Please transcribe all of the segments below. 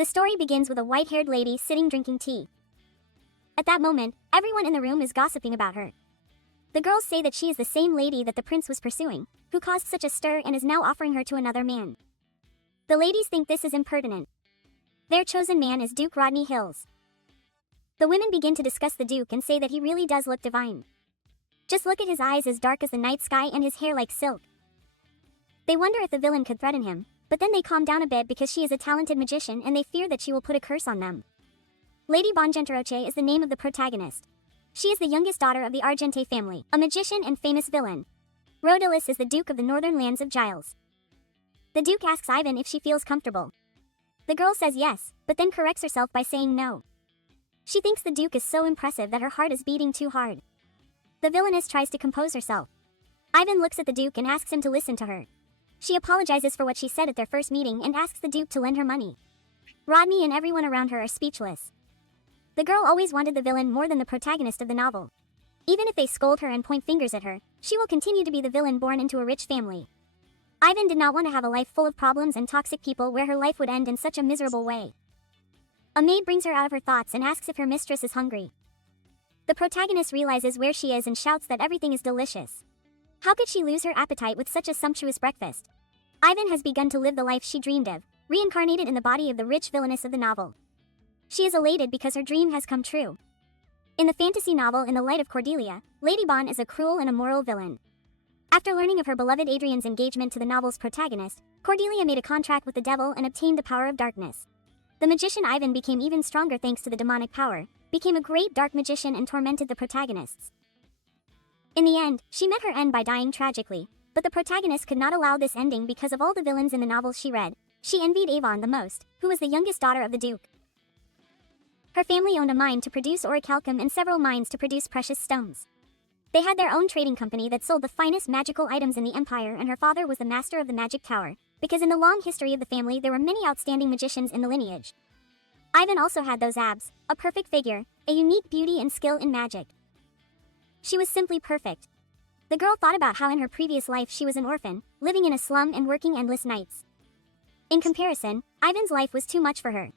The story begins with a white-haired lady sitting drinking tea. At that moment, everyone in the room is gossiping about her. The girls say that she is the same lady that the prince was pursuing, who caused such a stir and is now offering her to another man. The ladies think this is impertinent. Their chosen man is Duke Rodney Hills. The women begin to discuss the Duke and say that he really does look divine. Just look at his eyes as dark as the night sky and his hair like silk. They wonder if the villain could threaten him, but then they calm down a bit because she is a talented magician and they fear that she will put a curse on them. Lady Bon Argentrose is the name of the protagonist. She is the youngest daughter of the Argente family, a magician and famous villain. Rhodalus is the Duke of the northern lands of Giles. The Duke asks Yvon if she feels comfortable. The girl says yes, but then corrects herself by saying no. She thinks the Duke is so impressive that her heart is beating too hard. The villainess tries to compose herself. Yvon looks at the Duke and asks him to listen to her. She apologizes for what she said at their first meeting and asks the Duke to lend her money. Rodney and everyone around her are speechless. The girl always wanted the villain more than the protagonist of the novel. Even if they scold her and point fingers at her, she will continue to be the villain born into a rich family. Yvon did not want to have a life full of problems and toxic people where her life would end in such a miserable way. A maid brings her out of her thoughts and asks if her mistress is hungry. The protagonist realizes where she is and shouts that everything is delicious. How could she lose her appetite with such a sumptuous breakfast? Yvon has begun to live the life she dreamed of, reincarnated in the body of the rich villainess of the novel. She is elated because her dream has come true. In the fantasy novel In the Light of Cordelia, Lady Bon is a cruel and immoral villain. After learning of her beloved Adrian's engagement to the novel's protagonist, Cordelia made a contract with the devil and obtained the power of darkness. The magician Yvon became even stronger thanks to the demonic power, became a great dark magician and tormented the protagonists. In the end, she met her end by dying tragically, but the protagonist could not allow this ending because of all the villains in the novels she read. She envied Yvon the most, who was the youngest daughter of the Duke. Her family owned a mine to produce orichalcum and several mines to produce precious stones. They had their own trading company that sold the finest magical items in the empire, and her father was the master of the magic tower, because in the long history of the family there were many outstanding magicians in the lineage. Yvon also had those abs, a perfect figure, a unique beauty and skill in magic. She was simply perfect. The girl thought about how in her previous life she was an orphan, living in a slum and working endless nights. In comparison, Yvon's life was too much for her.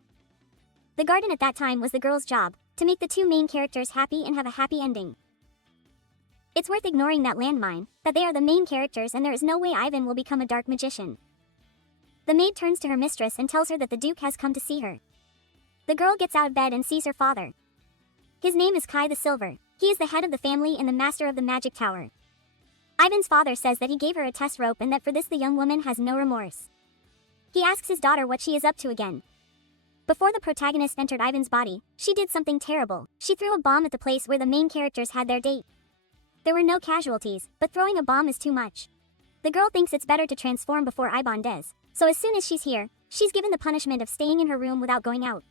The garden at that time was the girl's job, to make the two main characters happy and have a happy ending. It's worth ignoring that landmine, that they are the main characters and there is no way Yvon will become a dark magician. The maid turns to her mistress and tells her that the Duke has come to see her. The girl gets out of bed and sees her father. His name is Kai the Silver. He is the head of the family and the master of the magic tower. Yvon's father says that he gave her a test rope and that for this the young woman has no remorse. He asks his daughter what she is up to again. Before the protagonist entered Yvon's body, she did something terrible. She threw a bomb at the place where the main characters had their date. There were no casualties, but throwing a bomb is too much. The girl thinks it's better to transform before Yvon does, so as soon as she's here, she's given the punishment of staying in her room without going out.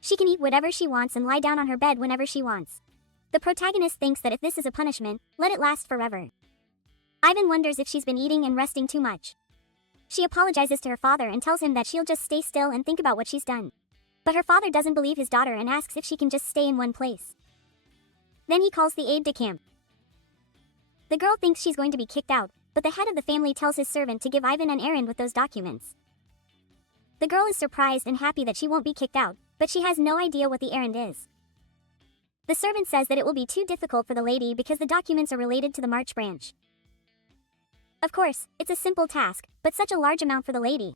She can eat whatever she wants and lie down on her bed whenever she wants. The protagonist thinks that if this is a punishment, let it last forever. Yvon wonders if she's been eating and resting too much. She apologizes to her father and tells him that she'll just stay still and think about what she's done. But her father doesn't believe his daughter and asks if she can just stay in one place. Then he calls the aide-de-camp. The girl thinks she's going to be kicked out, but the head of the family tells his servant to give Yvon an errand with those documents. The girl is surprised and happy that she won't be kicked out, but she has no idea what the errand is. The servant says that it will be too difficult for the lady because the documents are related to the March branch. Of course, it's a simple task, but such a large amount for the lady.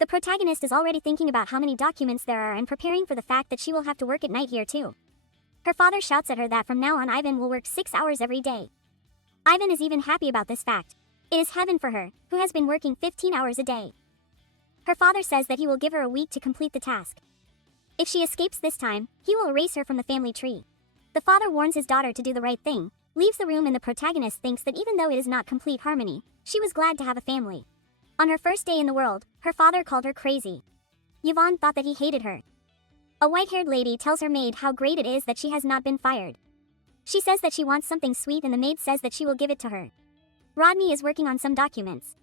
The protagonist is already thinking about how many documents there are and preparing for the fact that she will have to work at night here too. Her father shouts at her that from now on Yvon will work 6 hours every day. Yvon is even happy about this fact. It is heaven for her, who has been working 15 hours a day. Her father says that he will give her a week to complete the task. If she escapes this time, he will erase her from the family tree. The father warns his daughter to do the right thing, leaves the room, and the protagonist thinks that even though it is not complete harmony, she was glad to have a family. On her first day in the world, her father called her crazy. Yvon thought that he hated her. A white-haired lady tells her maid how great it is that she has not been fired. She says that she wants something sweet and the maid says that she will give it to her. Rodney is working on some documents.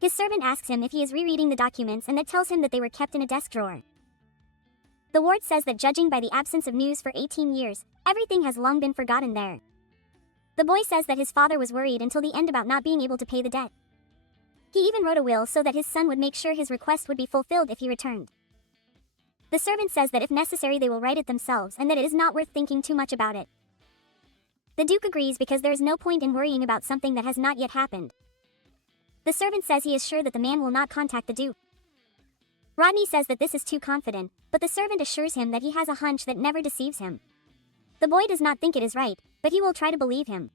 His servant asks him if he is rereading the documents and that tells him that they were kept in a desk drawer. The ward says that judging by the absence of news for 18 years, everything has long been forgotten there. The boy says that his father was worried until the end about not being able to pay the debt. He even wrote a will so that his son would make sure his request would be fulfilled if he returned. The boy says that his father was worried until the end about not being able to pay the debt. He even wrote a will so that his son would make sure his request would be fulfilled if he returned. The servant says that if necessary they will write it themselves and that it is not worth thinking too much about it. The Duke agrees because there is no point in worrying about something that has not yet happened. The servant says he is sure that the man will not contact the Duke. Rodney says that this is too confident, but the servant assures him that he has a hunch that never deceives him. The boy does not think it is right, but he will try to believe him.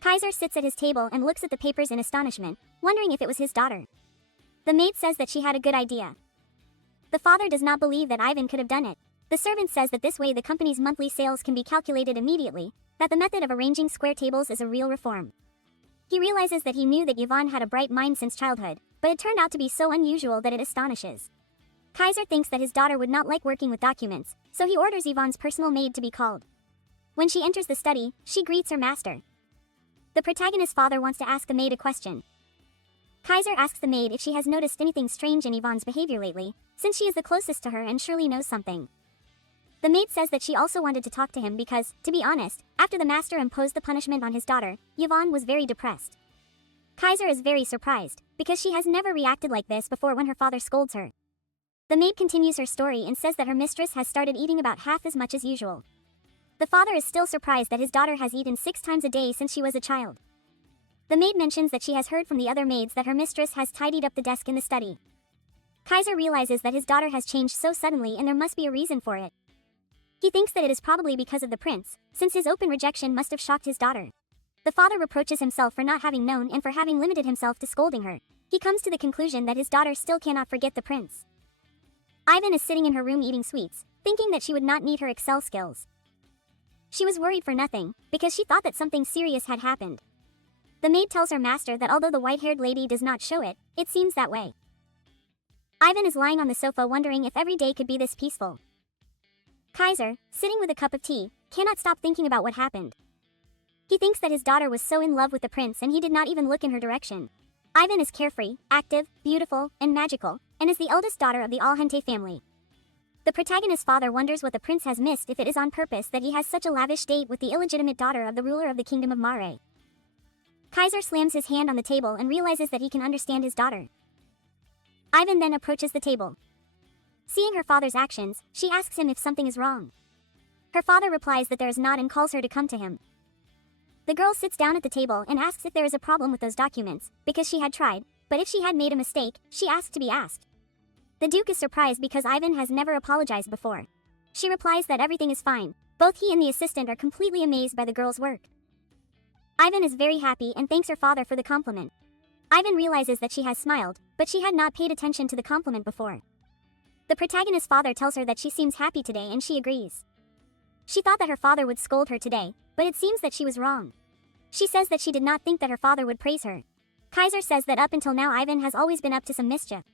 Kaiser sits at his table and looks at the papers in astonishment, wondering if it was his daughter. The maid says that she had a good idea. The father does not believe that Yvon could have done it. The servant says that this way the company's monthly sales can be calculated immediately, that the method of arranging square tables is a real reform. He realizes that he knew that Yvon had a bright mind since childhood, but it turned out to be so unusual that it astonishes. Kaiser thinks that his daughter would not like working with documents, so he orders Yvonne's personal maid to be called. When she enters the study, she greets her master. The protagonist's father wants to ask the maid a question. Kaiser asks the maid if she has noticed anything strange in Yvonne's behavior lately, since she is the closest to her and surely knows something. The maid says that she also wanted to talk to him because, to be honest, after the master imposed the punishment on his daughter, Yvonne was very depressed. Kaiser is very surprised, because she has never reacted like this before when her father scolds her. The maid continues her story and says that her mistress has started eating about half as much as usual. The father is still surprised that his daughter has eaten 6 times a day since she was a child. The maid mentions that she has heard from the other maids that her mistress has tidied up the desk in the study. Kaiser realizes that his daughter has changed so suddenly and there must be a reason for it. He thinks that it is probably because of the prince, since his open rejection must have shocked his daughter. The father reproaches himself for not having known and for having limited himself to scolding her. He comes to the conclusion that his daughter still cannot forget the prince. Yvon is sitting in her room eating sweets, thinking that she would not need her Excel skills. She was worried for nothing, because she thought that something serious had happened. The maid tells her master that although the white-haired lady does not show it, it seems that way. Yvon is lying on the sofa wondering if every day could be this peaceful. Kaiser, sitting with a cup of tea, cannot stop thinking about what happened. He thinks that his daughter was so in love with the prince and he did not even look in her direction. Yvon is carefree, active, beautiful, and magical, and is the eldest daughter of the Alhente family. The protagonist's father wonders what the prince has missed if it is on purpose that he has such a lavish date with the illegitimate daughter of the ruler of the kingdom of Mare. Kaiser slams his hand on the table and realizes that he can understand his daughter. Yvon then approaches the table. Seeing her father's actions, she asks him if something is wrong. Her father replies that there is not and calls her to come to him. The girl sits down at the table and asks if there is a problem with those documents, because she had tried, but if she had made a mistake, she asked to be asked. The Duke is surprised because Yvon has never apologized before. She replies that everything is fine. Both he and the assistant are completely amazed by the girl's work. Yvon is very happy and thanks her father for the compliment. Yvon realizes that she has smiled, but she had not paid attention to the compliment before. The protagonist's father tells her that she seems happy today and she agrees. She thought that her father would scold her today, but it seems that she was wrong. She says that she did not think that her father would praise her. Kaiser says that up until now Yvon has always been up to some mischief.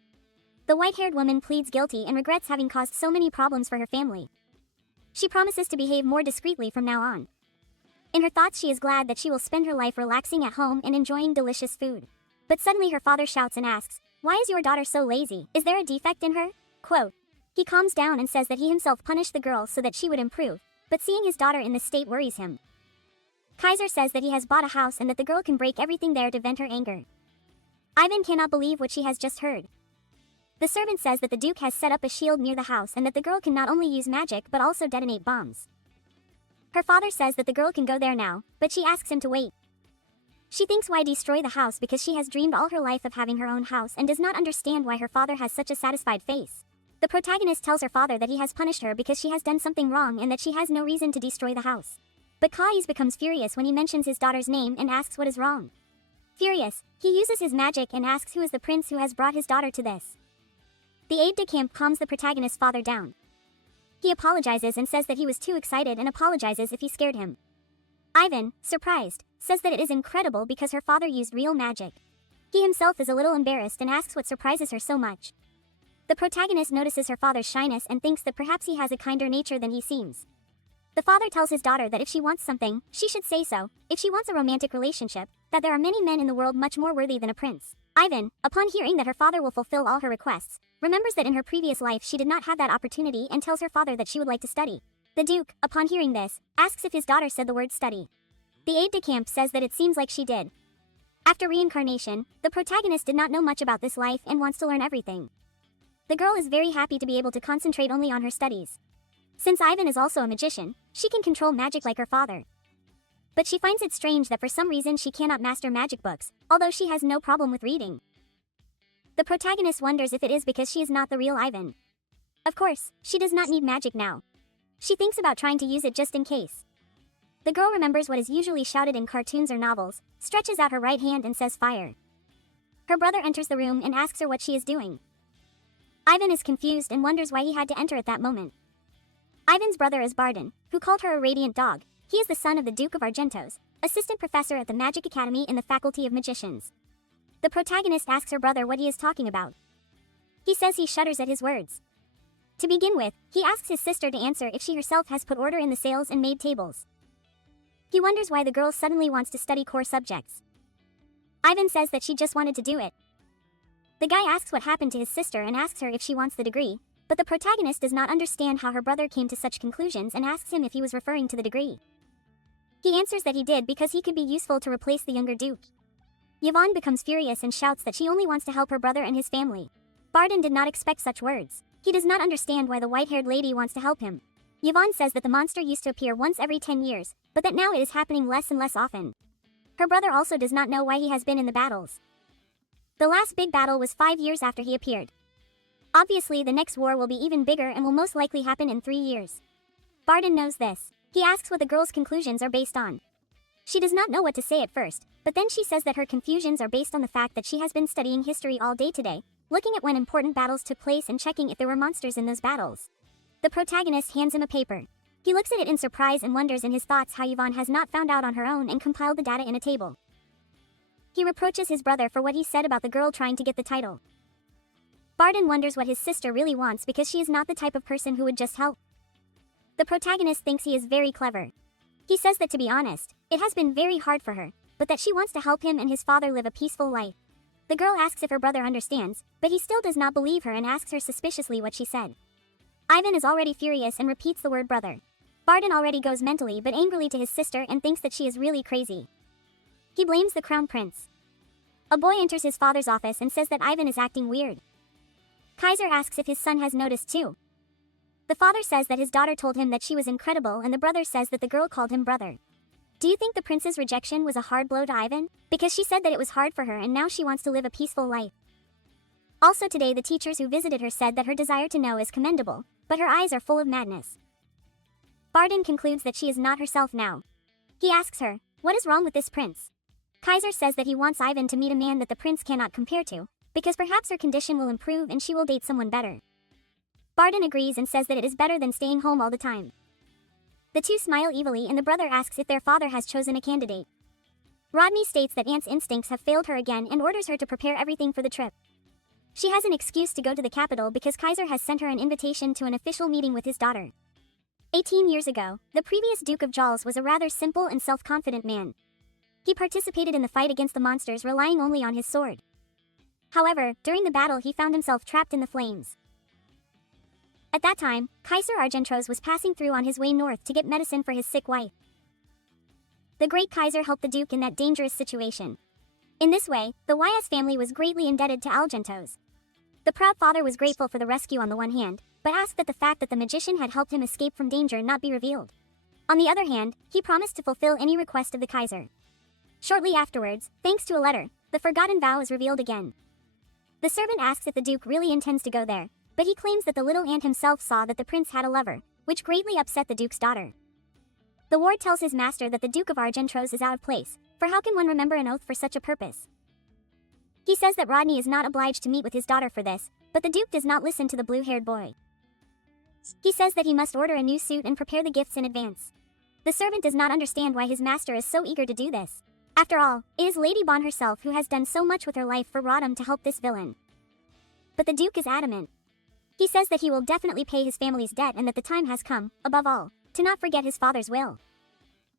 The white-haired woman pleads guilty and regrets having caused so many problems for her family. She promises to behave more discreetly from now on. In her thoughts she is glad that she will spend her life relaxing at home and enjoying delicious food. But suddenly her father shouts and asks, "Why is your daughter so lazy? Is there a defect in her?" Quote. He calms down and says that he himself punished the girl so that she would improve, but seeing his daughter in this state worries him. Kaiser says that he has bought a house and that the girl can break everything there to vent her anger. Yvon cannot believe what she has just heard. The servant says that the Duke has set up a shield near the house and that the girl can not only use magic but also detonate bombs. Her father says that the girl can go there now, but she asks him to wait. She thinks why destroy the house because she has dreamed all her life of having her own house and does not understand why her father has such a satisfied face. The protagonist tells her father that he has punished her because she has done something wrong and that she has no reason to destroy the house. But Kais becomes furious when he mentions his daughter's name and asks what is wrong. Furious, he uses his magic and asks who is the prince who has brought his daughter to this. The aide-de-camp calms the protagonist's father down. He apologizes and says that he was too excited and apologizes if he scared him. Yvon, surprised, says that it is incredible because her father used real magic. He himself is a little embarrassed and asks what surprises her so much. The protagonist notices her father's shyness and thinks that perhaps he has a kinder nature than he seems. The father tells his daughter that if she wants something, she should say so, if she wants a romantic relationship, that there are many men in the world much more worthy than a prince. Yvon, upon hearing that her father will fulfill all her requests, remembers that in her previous life she did not have that opportunity and tells her father that she would like to study. The Duke, upon hearing this, asks if his daughter said the word study. The aide-de-camp says that it seems like she did. After reincarnation, the protagonist did not know much about this life and wants to learn everything. The girl is very happy to be able to concentrate only on her studies. Since Yvon is also a magician, she can control magic like her father. But she finds it strange that for some reason she cannot master magic books, although she has no problem with reading. The protagonist wonders if it is because she is not the real Yvon. Of course, she does not need magic now. She thinks about trying to use it just in case. The girl remembers what is usually shouted in cartoons or novels, stretches out her right hand and says fire. Her brother enters the room and asks her what she is doing. Yvon is confused and wonders why he had to enter at that moment. Yvon's brother is Bardin, who called her a radiant dog. He is the son of the Duque Argentrose, assistant professor at the Magic Academy in the Faculty of Magicians. The protagonist asks her brother what he is talking about. He says he shudders at his words. To begin with, he asks his sister to answer if she herself has put order in the sales and made tables. He wonders why the girl suddenly wants to study core subjects. Yvon says that she just wanted to do it. The guy asks what happened to his sister and asks her if she wants the degree, but the protagonist does not understand how her brother came to such conclusions and asks him if he was referring to the degree. He answers that he did because he could be useful to replace the younger Duke. Yvon becomes furious and shouts that she only wants to help her brother and his family. Bardin did not expect such words. He does not understand why the white-haired lady wants to help him. Yvon says that the monster used to appear once every 10 years, but that now it is happening less and less often. Her brother also does not know why he has been in the battles. The last big battle was 5 years after he appeared. Obviously, the next war will be even bigger and will most likely happen in 3 years. Bardin knows this. He asks what the girl's conclusions are based on. She does not know what to say at first, but then she says that her confusions are based on the fact that she has been studying history all day today, looking at when important battles took place and checking if there were monsters in those battles. The protagonist hands him a paper. He looks at it in surprise and wonders in his thoughts how Yvon has not found out on her own and compiled the data in a table. He reproaches his brother for what he said about the girl trying to get the title. Bardin wonders what his sister really wants because she is not the type of person who would just help. The protagonist thinks he is very clever. He says that to be honest, it has been very hard for her, but that she wants to help him and his father live a peaceful life. The girl asks if her brother understands, but he still does not believe her and asks her suspiciously what she said. Yvon is already furious and repeats the word brother. Bardin already goes mentally but angrily to his sister and thinks that she is really crazy. He blames the crown prince. A boy enters his father's office and says that Yvon is acting weird. Kaiser asks if his son has noticed too. The father says that his daughter told him that she was incredible and the brother says that the girl called him brother. Do you think the prince's rejection was a hard blow to Yvon? Because she said that it was hard for her and now she wants to live a peaceful life. Also today the teachers who visited her said that her desire to know is commendable, but her eyes are full of madness. Bardin concludes that she is not herself now. He asks her, what is wrong with this prince? Kaiser says that he wants Yvon to meet a man that the prince cannot compare to, because perhaps her condition will improve and she will date someone better. Bardin agrees and says that it is better than staying home all the time. The two smile evilly and the brother asks if their father has chosen a candidate. Rodney states that Aunt's instincts have failed her again and orders her to prepare everything for the trip. She has an excuse to go to the capital because Kaiser has sent her an invitation to an official meeting with his daughter. 18 years ago, the previous Duke of Jals was a rather simple and self-confident man. He participated in the fight against the monsters relying only on his sword. However, during the battle he found himself trapped in the flames. At that time, Kaiser Argentrose was passing through on his way north to get medicine for his sick wife. The great Kaiser helped the Duke in that dangerous situation. In this way, the YS family was greatly indebted to Argentrose. The proud father was grateful for the rescue on the one hand, but asked that the fact that the magician had helped him escape from danger not be revealed. On the other hand, he promised to fulfill any request of the Kaiser. Shortly afterwards, thanks to a letter, the forgotten vow is revealed again. The servant asks if the Duke really intends to go there, but he claims that the little ant himself saw that the prince had a lover, which greatly upset the Duke's daughter. The ward tells his master that the Duke of Argentrose is out of place, for how can one remember an oath for such a purpose? He says that Rodney is not obliged to meet with his daughter for this, but the Duke does not listen to the blue-haired boy. He says that he must order a new suit and prepare the gifts in advance. The servant does not understand why his master is so eager to do this. After all, it is Lady Bon herself who has done so much with her life for Rodham to help this villain. But the Duke is adamant. He says that he will definitely pay his family's debt and that the time has come, above all, to not forget his father's will.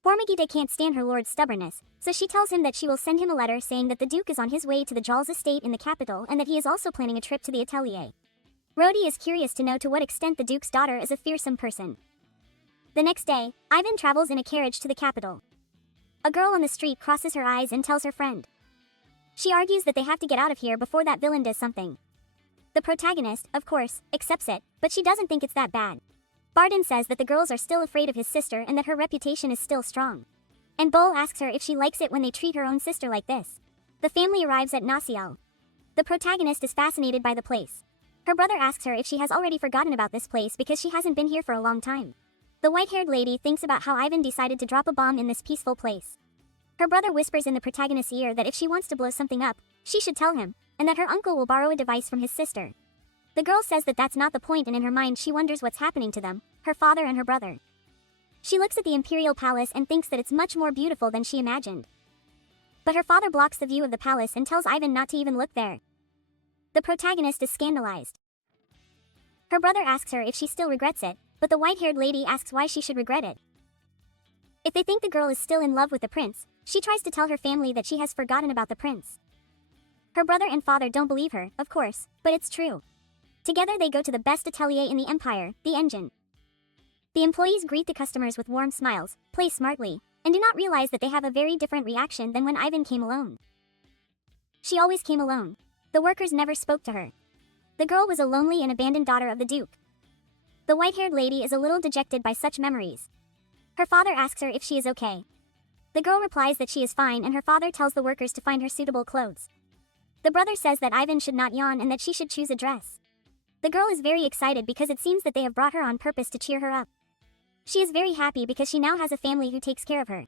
Formagita can't stand her lord's stubbornness, so she tells him that she will send him a letter saying that the Duke is on his way to the Jals estate in the capital and that he is also planning a trip to the atelier. Rhodey is curious to know to what extent the Duke's daughter is a fearsome person. The next day, Yvon travels in a carriage to the capital. A girl on the street crosses her eyes and tells her friend. She argues that they have to get out of here before that villain does something. The protagonist, of course, accepts it, but she doesn't think it's that bad. Barden says that the girls are still afraid of his sister and that her reputation is still strong. And Bol asks her if she likes it when they treat her own sister like this. The family arrives at Nasiel. The protagonist is fascinated by the place. Her brother asks her if she has already forgotten about this place because she hasn't been here for a long time. The white-haired lady thinks about how Yvon decided to drop a bomb in this peaceful place. Her brother whispers in the protagonist's ear that if she wants to blow something up, she should tell him, and that her uncle will borrow a device from his sister. The girl says that that's not the point, and in her mind she wonders what's happening to them, her father and her brother. She looks at the imperial palace and thinks that it's much more beautiful than she imagined. But her father blocks the view of the palace and tells Yvon not to even look there. The protagonist is scandalized. Her brother asks her if she still regrets it, but the white-haired lady asks why she should regret it. If they think the girl is still in love with the prince, she tries to tell her family that she has forgotten about the prince. Her brother and father don't believe her, of course, but it's true. Together they go to the best atelier in the empire, the engine. The employees greet the customers with warm smiles, play smartly, and do not realize that they have a very different reaction than when Yvon came alone. She always came alone. The workers never spoke to her. The girl was a lonely and abandoned daughter of the Duke. The white-haired lady is a little dejected by such memories. Her father asks her if she is okay. The girl replies that she is fine, and her father tells the workers to find her suitable clothes. The brother says that Yvon should not yawn and that she should choose a dress. The girl is very excited because it seems that they have brought her on purpose to cheer her up. She is very happy because she now has a family who takes care of her.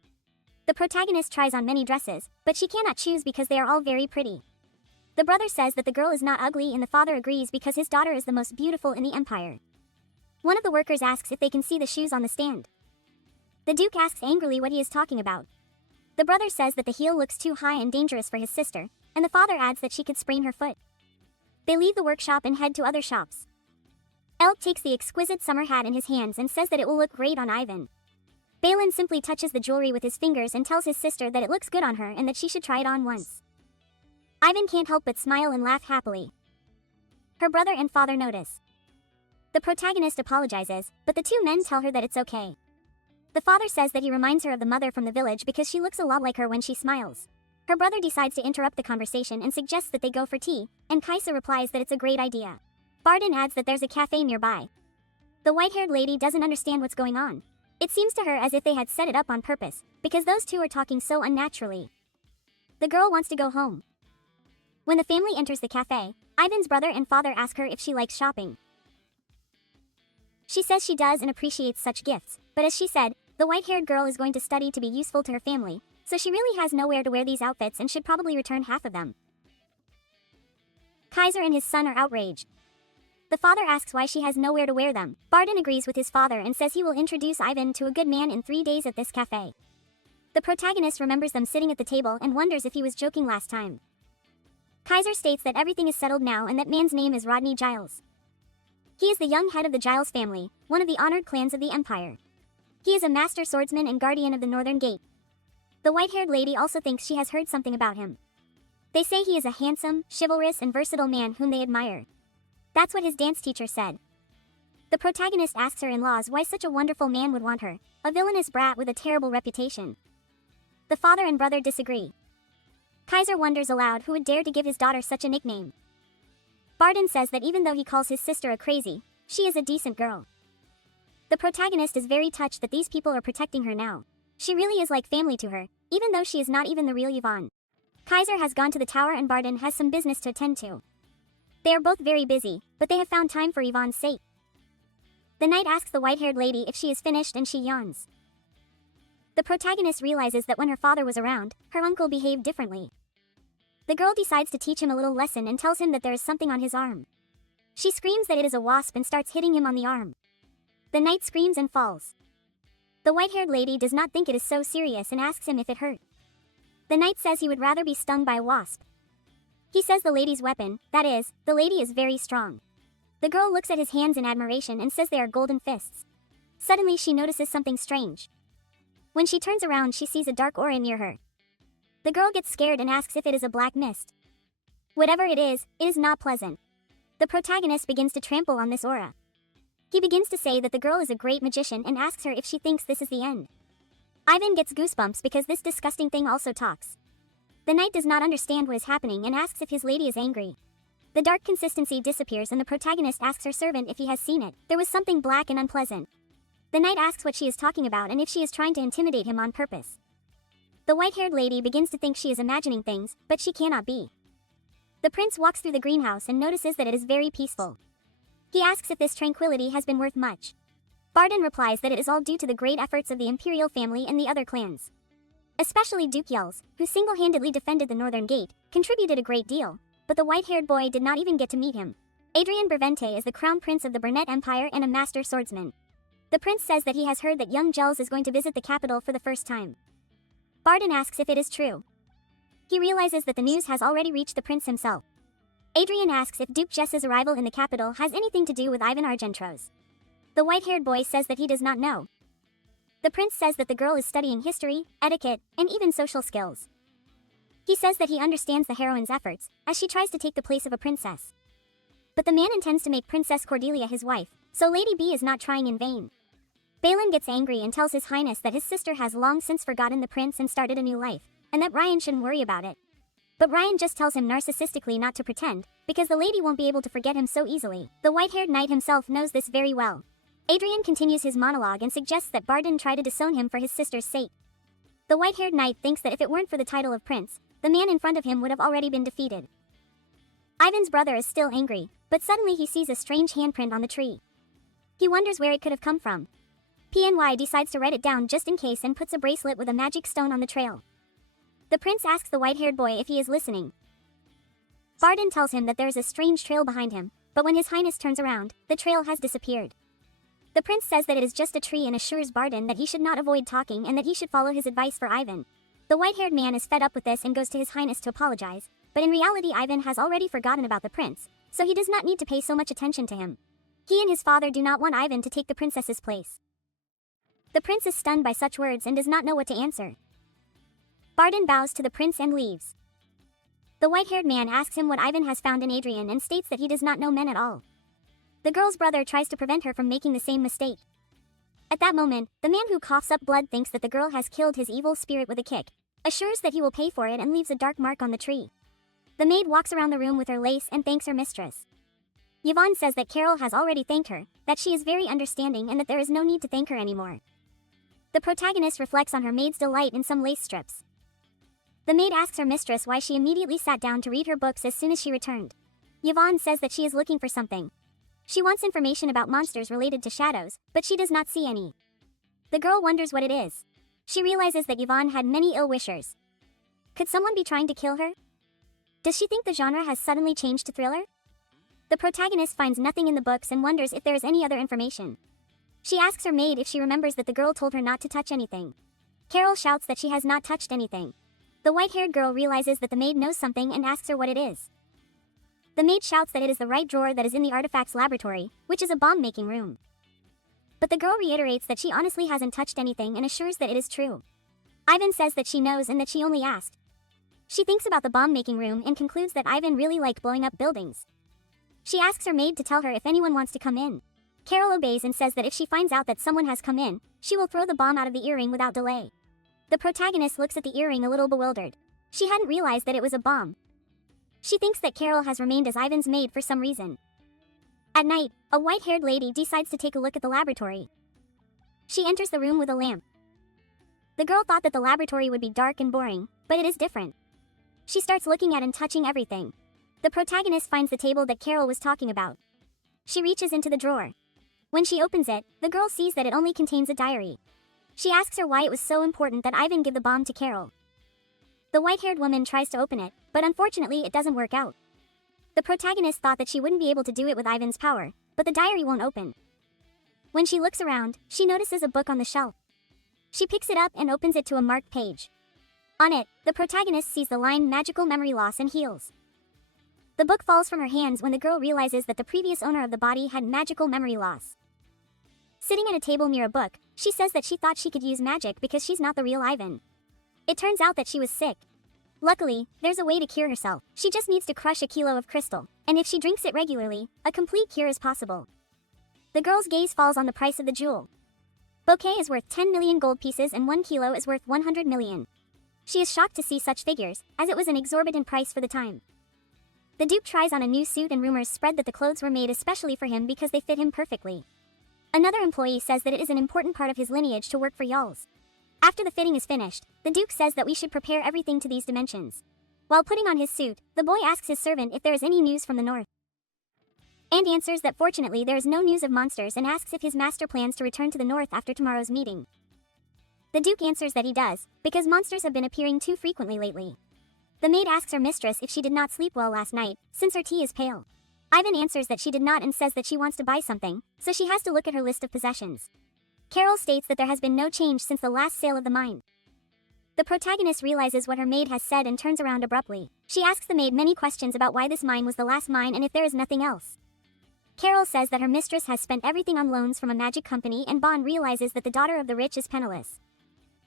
The protagonist tries on many dresses, but she cannot choose because they are all very pretty. The brother says that the girl is not ugly, and the father agrees because his daughter is the most beautiful in the empire. One of the workers asks if they can see the shoes on the stand. The Duke asks angrily what he is talking about. The brother says that the heel looks too high and dangerous for his sister, and the father adds that she could sprain her foot. They leave the workshop and head to other shops. Elk takes the exquisite summer hat in his hands and says that it will look great on Yvon. Balin simply touches the jewelry with his fingers and tells his sister that it looks good on her and that she should try it on once. Yvon can't help but smile and laugh happily. Her brother and father notice. The protagonist apologizes, but the two men tell her that it's okay. The father says that he reminds her of the mother from the village because she looks a lot like her when she smiles. Her brother decides to interrupt the conversation and suggests that they go for tea, and Kaisa replies that it's a great idea. Barden adds that there's a cafe nearby. The white-haired lady doesn't understand what's going on. It seems to her as if they had set it up on purpose, because those two are talking so unnaturally. The girl wants to go home. When the family enters the cafe, Yvon's brother and father ask her if she likes shopping. She says she does and appreciates such gifts, but as she said, the white-haired girl is going to study to be useful to her family, so she really has nowhere to wear these outfits and should probably return half of them. Kaiser and his son are outraged. The father asks why she has nowhere to wear them. Barden agrees with his father and says he will introduce Yvon to a good man in 3 days at this cafe. The protagonist remembers them sitting at the table and wonders if he was joking last time. Kaiser states that everything is settled now and that man's name is Rodney Giles. He is the young head of the Giles family, one of the honored clans of the empire. He is a master swordsman and guardian of the Northern Gate. The white-haired lady also thinks she has heard something about him. They say he is a handsome, chivalrous, and versatile man whom they admire. That's what his dance teacher said. The protagonist asks her in-laws why such a wonderful man would want her, a villainous brat with a terrible reputation. The father and brother disagree. Kaiser wonders aloud who would dare to give his daughter such a nickname. Barden says that even though he calls his sister a crazy, she is a decent girl. The protagonist is very touched that these people are protecting her now. She really is like family to her, even though she is not even the real Yvon. Kaiser has gone to the tower and Barden has some business to attend to. They are both very busy, but they have found time for Yvon's sake. The knight asks the white-haired lady if she is finished and she yawns. The protagonist realizes that when her father was around, her uncle behaved differently. The girl decides to teach him a little lesson and tells him that there is something on his arm. She screams that it is a wasp and starts hitting him on the arm. The knight screams and falls. The white-haired lady does not think it is so serious and asks him if it hurt. The knight says he would rather be stung by a wasp. He says the lady's weapon, that is, the lady is very strong. The girl looks at his hands in admiration and says they are golden fists. Suddenly she notices something strange. When she turns around she sees a dark aura near her. The girl gets scared and asks if it is a black mist. Whatever it is not pleasant. The protagonist begins to trample on this aura. He begins to say that the girl is a great magician and asks her if she thinks this is the end. Yvon gets goosebumps because this disgusting thing also talks. The knight does not understand what is happening and asks if his lady is angry. The dark consistency disappears and the protagonist asks her servant if he has seen it. There was something black and unpleasant. The knight asks what she is talking about and if she is trying to intimidate him on purpose. The white-haired lady begins to think she is imagining things, but she cannot be. The prince walks through the greenhouse and notices that it is very peaceful. He asks if this tranquility has been worth much. Bardin replies that it is all due to the great efforts of the imperial family and the other clans. Especially Duke Yells, who single-handedly defended the northern gate, contributed a great deal, but the white-haired boy did not even get to meet him. Adrian Brevente is the crown prince of the Burnett Empire and a master swordsman. The prince says that he has heard that young Gels is going to visit the capital for the first time. Bardin asks if it is true. He realizes that the news has already reached the prince himself. Adrian asks if Duke Jess's arrival in the capital has anything to do with Yvon Argentrose. The white-haired boy says that he does not know. The prince says that the girl is studying history, etiquette, and even social skills. He says that he understands the heroine's efforts, as she tries to take the place of a princess. But the man intends to make Princess Cordelia his wife, so Lady B is not trying in vain. Balin gets angry and tells His Highness that his sister has long since forgotten the prince and started a new life, and that Ryan shouldn't worry about it. But Ryan just tells him narcissistically not to pretend, because the lady won't be able to forget him so easily. The white-haired knight himself knows this very well. Adrian continues his monologue and suggests that Bardin try to disown him for his sister's sake. The white-haired knight thinks that if it weren't for the title of prince, the man in front of him would have already been defeated. Yvon's brother is still angry, but suddenly he sees a strange handprint on the tree. He wonders where it could have come from. PNY decides to write it down just in case and puts a bracelet with a magic stone on the trail. The prince asks the white-haired boy if he is listening. Bardin tells him that there is a strange trail behind him, but when His Highness turns around, the trail has disappeared. The prince says that it is just a tree and assures Bardin that he should not avoid talking and that he should follow his advice for Yvon. The white-haired man is fed up with this and goes to His Highness to apologize, but in reality Yvon has already forgotten about the prince, so he does not need to pay so much attention to him. He and his father do not want Yvon to take the princess's place. The prince is stunned by such words and does not know what to answer. Bardin bows to the prince and leaves. The white-haired man asks him what Yvon has found in Adrian and states that he does not know men at all. The girl's brother tries to prevent her from making the same mistake. At that moment, the man who coughs up blood thinks that the girl has killed his evil spirit with a kick, assures that he will pay for it and leaves a dark mark on the tree. The maid walks around the room with her lace and thanks her mistress. Yvon says that Carol has already thanked her, that she is very understanding and that there is no need to thank her anymore. The protagonist reflects on her maid's delight in some lace strips. The maid asks her mistress why she immediately sat down to read her books as soon as she returned. Yvon says that she is looking for something. She wants information about monsters related to shadows, but she does not see any. The girl wonders what it is. She realizes that Yvon had many ill wishers. Could someone be trying to kill her? Does she think the genre has suddenly changed to thriller? The protagonist finds nothing in the books and wonders if there is any other information. She asks her maid if she remembers that the girl told her not to touch anything. Carol shouts that she has not touched anything. The white-haired girl realizes that the maid knows something and asks her what it is. The maid shouts that it is the right drawer that is in the artifacts laboratory, which is a bomb-making room. But the girl reiterates that she honestly hasn't touched anything and assures that it is true. Yvon says that she knows and that she only asked. She thinks about the bomb-making room and concludes that Yvon really liked blowing up buildings. She asks her maid to tell her if anyone wants to come in. Carol obeys and says that if she finds out that someone has come in, she will throw the bomb out of the earring without delay. The protagonist looks at the earring a little bewildered. She hadn't realized that it was a bomb. She thinks that Carol has remained as Yvon's maid for some reason. At night, a white-haired lady decides to take a look at the laboratory. She enters the room with a lamp. The girl thought that the laboratory would be dark and boring, but it is different. She starts looking at and touching everything. The protagonist finds the table that Carol was talking about. She reaches into the drawer. When she opens it, the girl sees that it only contains a diary. She asks her why it was so important that Yvon give the bomb to Carol. The white-haired woman tries to open it, but unfortunately it doesn't work out. The protagonist thought that she wouldn't be able to do it with Yvon's power, but the diary won't open. When she looks around, she notices a book on the shelf. She picks it up and opens it to a marked page. On it, the protagonist sees the line "Magical memory loss and heals." The book falls from her hands when the girl realizes that the previous owner of the body had magical memory loss. Sitting at a table near a book, she says that she thought she could use magic because she's not the real Yvon. It turns out that she was sick. Luckily, there's a way to cure herself. She just needs to crush a kilo of crystal, and if she drinks it regularly, a complete cure is possible. The girl's gaze falls on the price of the jewel. Bouquet is worth 10 million gold pieces and 1 kilo is worth 100 million. She is shocked to see such figures, as it was an exorbitant price for the time. The Duke tries on a new suit and rumors spread that the clothes were made especially for him because they fit him perfectly. Another employee says that it is an important part of his lineage to work for Yul's. After the fitting is finished, the Duke says that we should prepare everything to these dimensions. While putting on his suit, the boy asks his servant if there is any news from the north. And answers that fortunately there is no news of monsters and asks if his master plans to return to the north after tomorrow's meeting. The Duke answers that he does, because monsters have been appearing too frequently lately. The maid asks her mistress if she did not sleep well last night, since her tea is pale. Yvon answers that she did not and says that she wants to buy something, so she has to look at her list of possessions. Carol states that there has been no change since the last sale of the mine. The protagonist realizes what her maid has said and turns around abruptly. She asks the maid many questions about why this mine was the last mine and if there is nothing else. Carol says that her mistress has spent everything on loans from a magic company, and Bon realizes that the daughter of the rich is penniless.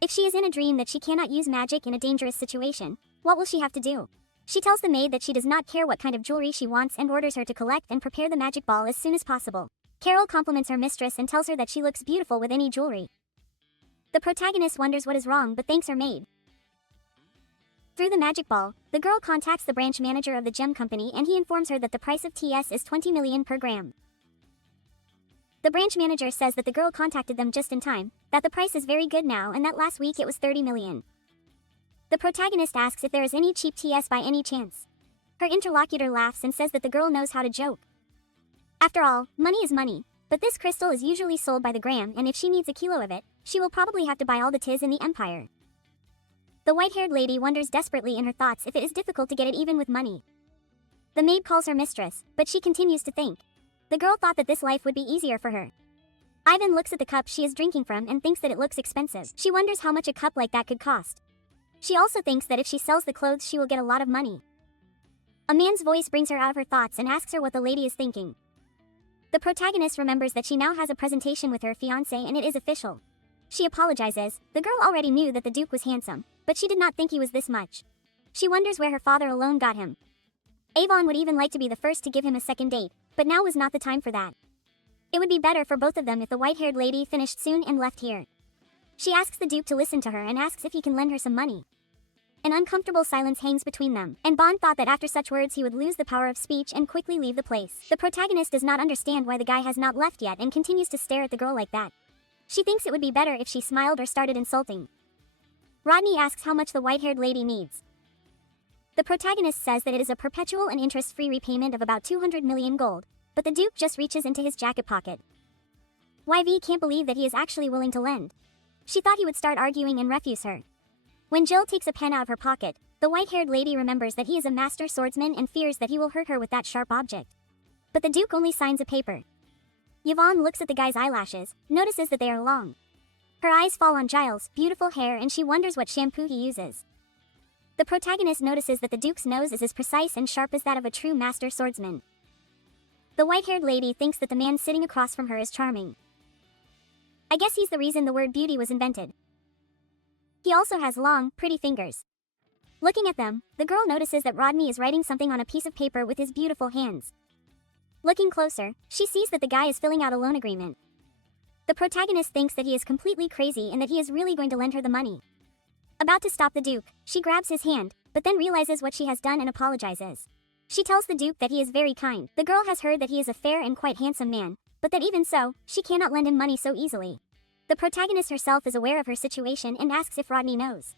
If she is in a dream that she cannot use magic in a dangerous situation, what will she have to do? She tells the maid that she does not care what kind of jewelry she wants and orders her to collect and prepare the magic ball as soon as possible. Carol compliments her mistress and tells her that she looks beautiful with any jewelry. The protagonist wonders what is wrong but thanks her maid. Through the magic ball, the girl contacts the branch manager of the gem company and he informs her that the price of TS is 20 million per gram. The branch manager says that the girl contacted them just in time, that the price is very good now and that last week it was 30 million. The protagonist asks if there is any cheap TS by any chance. Her interlocutor laughs and says that the girl knows how to joke. After all, money is money, but this crystal is usually sold by the gram and if she needs a kilo of it, she will probably have to buy all the tis in the empire. The white-haired lady wonders desperately in her thoughts if it is difficult to get it even with money. The maid calls her mistress, but she continues to think. The girl thought that this life would be easier for her. Yvon looks at the cup she is drinking from and thinks that it looks expensive. She wonders how much a cup like that could cost. She also thinks that if she sells the clothes she will get a lot of money. A man's voice brings her out of her thoughts and asks her what the lady is thinking. The protagonist remembers that she now has a presentation with her fiancé and it is official. She apologizes. The girl already knew that the Duke was handsome, but she did not think he was this much. She wonders where her father alone got him. Yvon would even like to be the first to give him a second date, but now was not the time for that. It would be better for both of them if the white-haired lady finished soon and left here. She asks the Duke to listen to her and asks if he can lend her some money. An uncomfortable silence hangs between them, and Bon thought that after such words he would lose the power of speech and quickly leave the place. The protagonist does not understand why the guy has not left yet and continues to stare at the girl like that. She thinks it would be better if she smiled or started insulting. Rodney asks how much the white-haired lady needs. The protagonist says that it is a perpetual and interest-free repayment of about 200 million gold, but the Duke just reaches into his jacket pocket. YV can't believe that he is actually willing to lend. She thought he would start arguing and refuse her. When Jill takes a pen out of her pocket, the white-haired lady remembers that he is a master swordsman and fears that he will hurt her with that sharp object. But the Duke only signs a paper. Yvonne looks at the guy's eyelashes, notices that they are long. Her eyes fall on Giles' beautiful hair and she wonders what shampoo he uses. The protagonist notices that the Duke's nose is as precise and sharp as that of a true master swordsman. The white-haired lady thinks that the man sitting across from her is charming. I guess he's the reason the word beauty was invented. He also has long, pretty fingers. Looking at them, the girl notices that Rodney is writing something on a piece of paper with his beautiful hands. Looking closer, she sees that the guy is filling out a loan agreement. The protagonist thinks that he is completely crazy and that he is really going to lend her the money. About to stop the Duke, she grabs his hand, but then realizes what she has done and apologizes. She tells the Duke that he is very kind. The girl has heard that he is a fair and quite handsome man, but that even so, she cannot lend him money so easily. The protagonist herself is aware of her situation and asks if Rodney knows.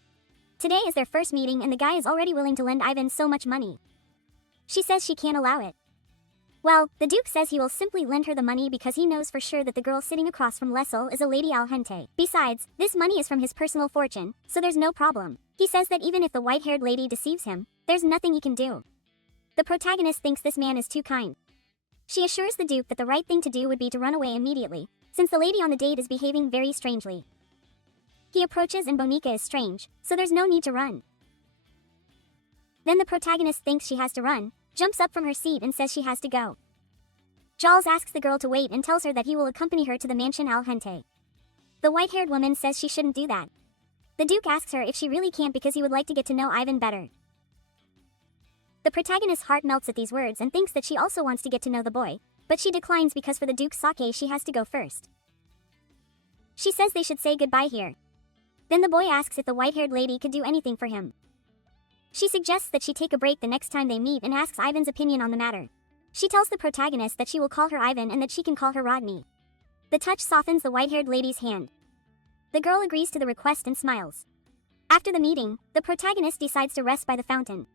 Today is their first meeting and the guy is already willing to lend Yvon so much money. She says she can't allow it. Well, the Duke says he will simply lend her the money because he knows for sure that the girl sitting across from Lessel is a Lady Alhente. Besides, this money is from his personal fortune, so there's no problem. He says that even if the white-haired lady deceives him, there's nothing he can do. The protagonist thinks this man is too kind. She assures the Duke that the right thing to do would be to run away immediately, since the lady on the date is behaving very strangely. He approaches and Bonica is strange, so there's no need to run. Then the protagonist thinks she has to run, jumps up from her seat and says she has to go. Giles asks the girl to wait and tells her that he will accompany her to the mansion Alhente. The white-haired woman says she shouldn't do that. The Duke asks her if she really can't because he would like to get to know Yvon better. The protagonist's heart melts at these words and thinks that she also wants to get to know the boy, but she declines because for the Duke's sake she has to go first. She says they should say goodbye here. Then the boy asks if the white-haired lady could do anything for him. She suggests that she take a break the next time they meet and asks Yvon's opinion on the matter. She tells the protagonist that she will call her Yvon and that she can call her Rodney. The touch softens the white-haired lady's hand. The girl agrees to the request and smiles. After the meeting, the protagonist decides to rest by the fountain.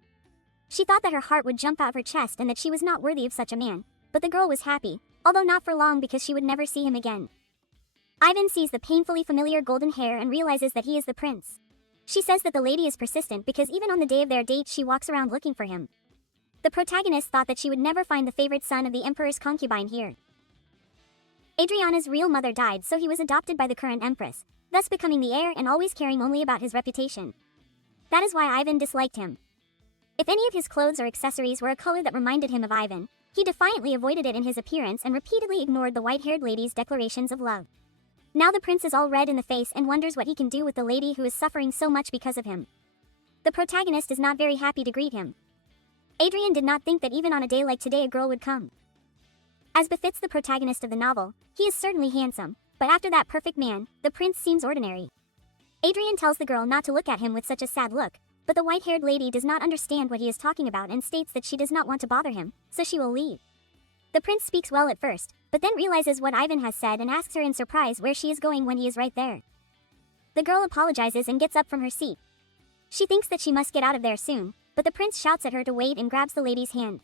She thought that her heart would jump out of her chest and that she was not worthy of such a man, but the girl was happy, although not for long because she would never see him again. Yvon sees the painfully familiar golden hair and realizes that he is the prince. She says that the lady is persistent because even on the day of their date she walks around looking for him. The protagonist thought that she would never find the favorite son of the emperor's concubine here. Adriana's real mother died, so he was adopted by the current empress, thus becoming the heir and always caring only about his reputation. That is why Yvon disliked him. If any of his clothes or accessories were a color that reminded him of Yvon, he defiantly avoided it in his appearance and repeatedly ignored the white-haired lady's declarations of love. Now the prince is all red in the face and wonders what he can do with the lady who is suffering so much because of him. The protagonist is not very happy to greet him. Adrian did not think that even on a day like today a girl would come. As befits the protagonist of the novel, he is certainly handsome, but after that perfect man, the prince seems ordinary. Adrian tells the girl not to look at him with such a sad look, but the white-haired lady does not understand what he is talking about and states that she does not want to bother him, so she will leave. The prince speaks well at first, but then realizes what Yvon has said and asks her in surprise where she is going when he is right there. The girl apologizes and gets up from her seat. She thinks that she must get out of there soon, but the prince shouts at her to wait and grabs the lady's hand.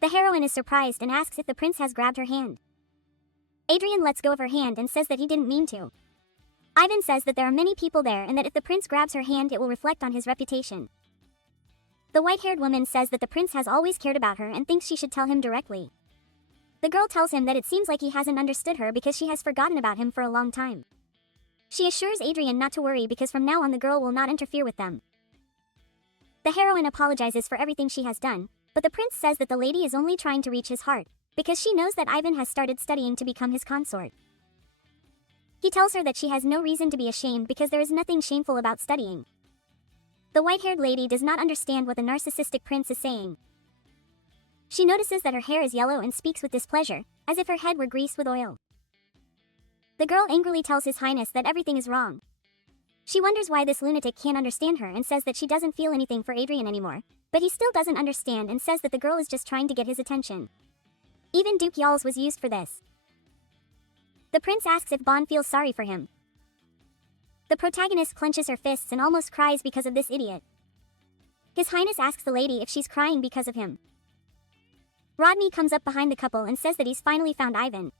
The heroine is surprised and asks if the prince has grabbed her hand. Adrian lets go of her hand and says that he didn't mean to. Yvon says that there are many people there and that if the prince grabs her hand it will reflect on his reputation. The white-haired woman says that the prince has always cared about her and thinks she should tell him directly. The girl tells him that it seems like he hasn't understood her because she has forgotten about him for a long time. She assures Adrian not to worry because from now on the girl will not interfere with them. The heroine apologizes for everything she has done, but the prince says that the lady is only trying to reach his heart, because she knows that Yvon has started studying to become his consort. He tells her that she has no reason to be ashamed because there is nothing shameful about studying. The white-haired lady does not understand what the narcissistic prince is saying. She notices that her hair is yellow and speaks with displeasure, as if her head were greased with oil. The girl angrily tells His Highness that everything is wrong. She wonders why this lunatic can't understand her and says that she doesn't feel anything for Adrian anymore, but he still doesn't understand and says that the girl is just trying to get his attention. Even Duke Yal's was used for this. The prince asks if Bon feels sorry for him. The protagonist clenches her fists and almost cries because of this idiot. His Highness asks the lady if she's crying because of him. Rodney comes up behind the couple and says that he's finally found Yvon.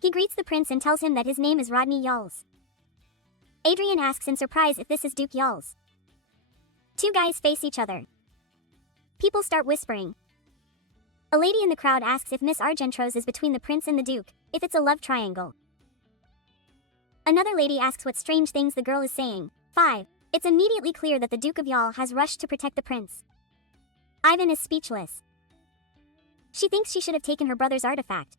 He greets the prince and tells him that his name is Rodney Yal's. Adrian asks in surprise if this is Duke Yal's. Two guys face each other. People start whispering. A lady in the crowd asks if Miss Argentrose is between the prince and the duke, if it's a love triangle. Another lady asks what strange things the girl is saying. 5. It's immediately clear that the Duke of Yal has rushed to protect the prince. Yvon is speechless. She thinks she should have taken her brother's artifact.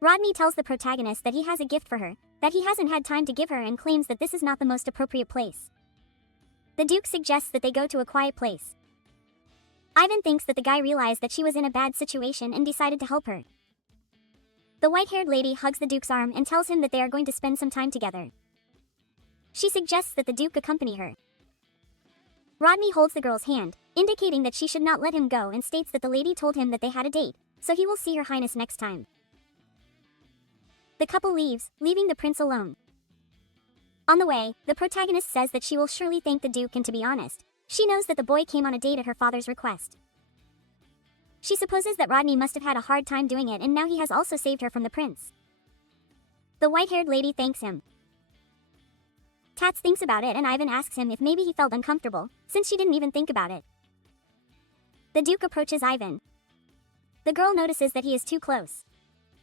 Rodney tells the protagonist that he has a gift for her, that he hasn't had time to give her and claims that this is not the most appropriate place. The Duke suggests that they go to a quiet place. Yvon thinks that the guy realized that she was in a bad situation and decided to help her. The white-haired lady hugs the Duke's arm and tells him that they are going to spend some time together. She suggests that the Duke accompany her. Rodney holds the girl's hand, indicating that she should not let him go and states that the lady told him that they had a date, so he will see Her Highness next time. The couple leaves, leaving the prince alone. On the way, the protagonist says that she will surely thank the Duke and to be honest, she knows that the boy came on a date at her father's request. She supposes that Rodney must have had a hard time doing it and now he has also saved her from the prince. The white-haired lady thanks him. Tats thinks about it and Yvon asks him if maybe he felt uncomfortable, since she didn't even think about it. The Duke approaches Yvon. The girl notices that he is too close.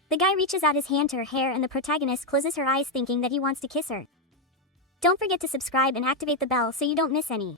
The guy reaches out his hand to her hair and the protagonist closes her eyes thinking that he wants to kiss her. Don't forget to subscribe and activate the bell so you don't miss any.